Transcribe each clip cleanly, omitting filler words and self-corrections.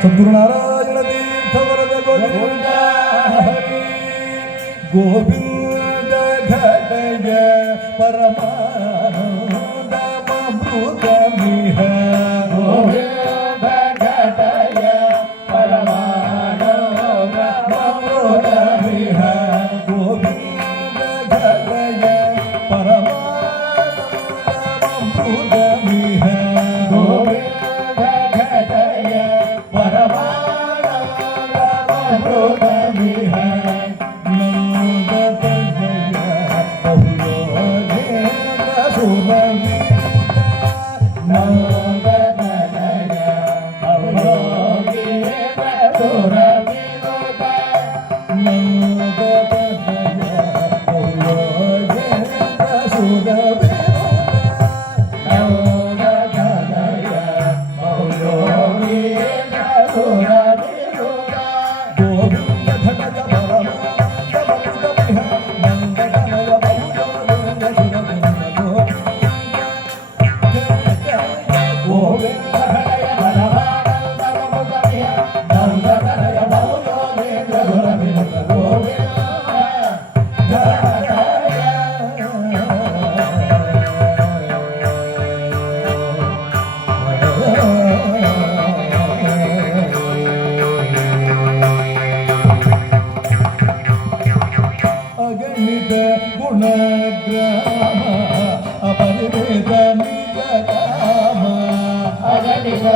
ಸದ್ಗುರುನಾರಾಯಣ ತೀರ್ಥವರದ ಗೋವಿಂದ ಗೋವಿಂದ ಘಟಯ ಪರಮಾನಂದಮೃತಮಿಹ ಗೋವಿಂದ ಘಟಯ ಪರಮಾನಂದಮೃತಮಿಹ ಗೋವಿಂದ ಘಟಯ ಪರಮಾನಂದಮೃತಮಿಹ ಗೋವಿಂದ ಘಟಯ ಪರಮಾನಂದಮೃತಮಿಹ ನಂದನಯ ಬಹುಯೋಗೇಂದ್ರ ಸುರವಿನುತ ಅಗಣಿತ ಗುಣಗ್ರಾಮ ಅಪರಿಮಿತ ನಿಜಕಾಮ ಅಗಣಿತ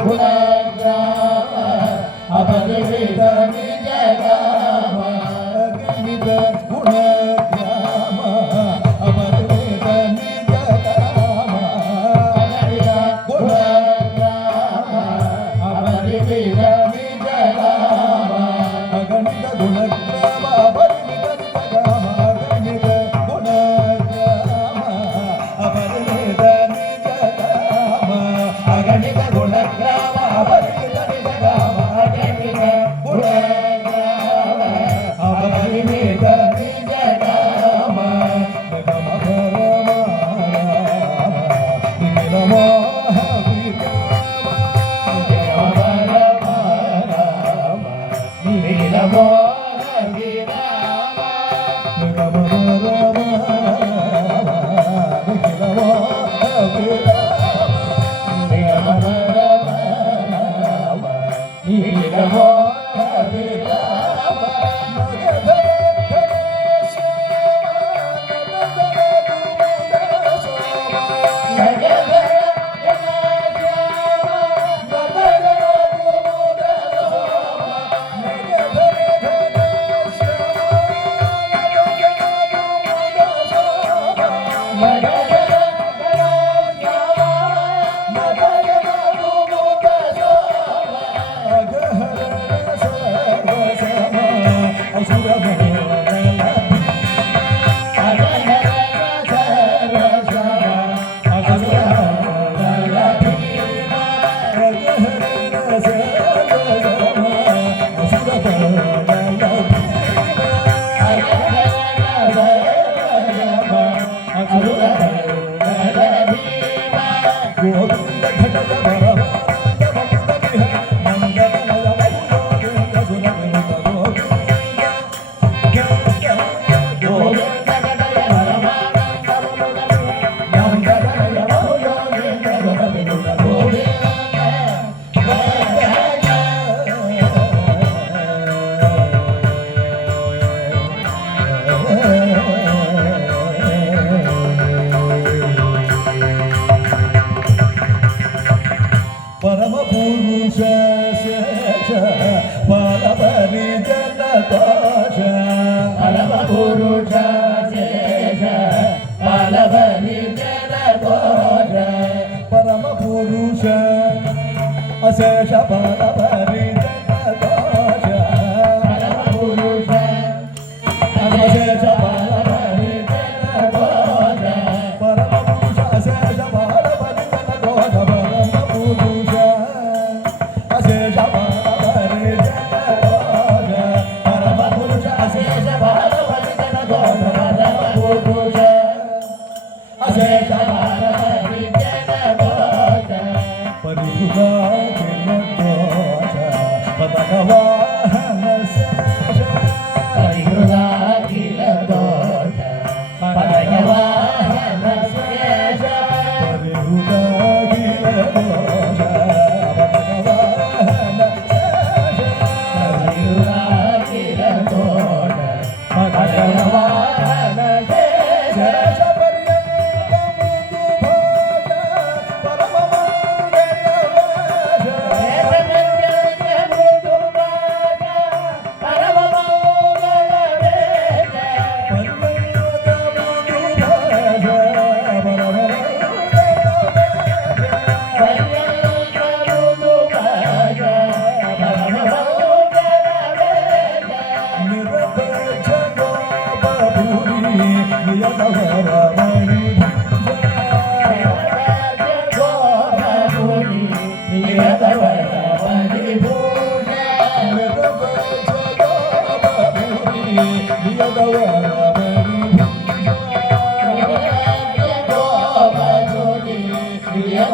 ಗುಣಗ್ರಾಮ ಅಪರಿಮಿತ ನಿಜಕಾಮ ಅಗಣಿತ ಗುಣಗ್ರಾಮ ಅಪರಿಮಿತ ನಿಜಕಾಮ ಅಗಣಿತ ಗುಣಗ್ರಾಮ ಅಪರಿಮಿತ ನಿಜಕಾಮ ಅಗಣಿತ ಗುಣಗ್ರಾಮ ಅಪರಿಮಿತ ನಿಜಕಾಮ ಅಗಣಿತ ಗುಣಗ್ರಾಮ ಅಪರಿಮಿತ ನಿಜಕಾಮ ಅಗಣಿತ ಗುಣಗ್ರಾಮ ಅಪರಿಮಿತ ನಿಜಕಾಮ ಅಗಣಿತ ಗುಣಗ್ರಾಮ ಅಪರಿಮಿತ ನಿಜಕಾಮ ಪರಮ ಪುರುಷ ಶೇಷ ಫಲಪರಿಜನ ದೋಷ ಪರಮ ಪುರುಷ ಶೇಷ ಫಲಪರಿಜನ ದೋಷ ಪರಮ ಪುರುಷ ಅಶೇಷ ಫಲಪರಿಜನ ದೋಷ ಪರಮ ಪುರುಷ ಅಶೇಷ ಫಲಪರಿಜನ ದೋಷ ಪರಮ ಪುರುಷ ಅಶೇಷ ಫಲ ಧಿಯೋ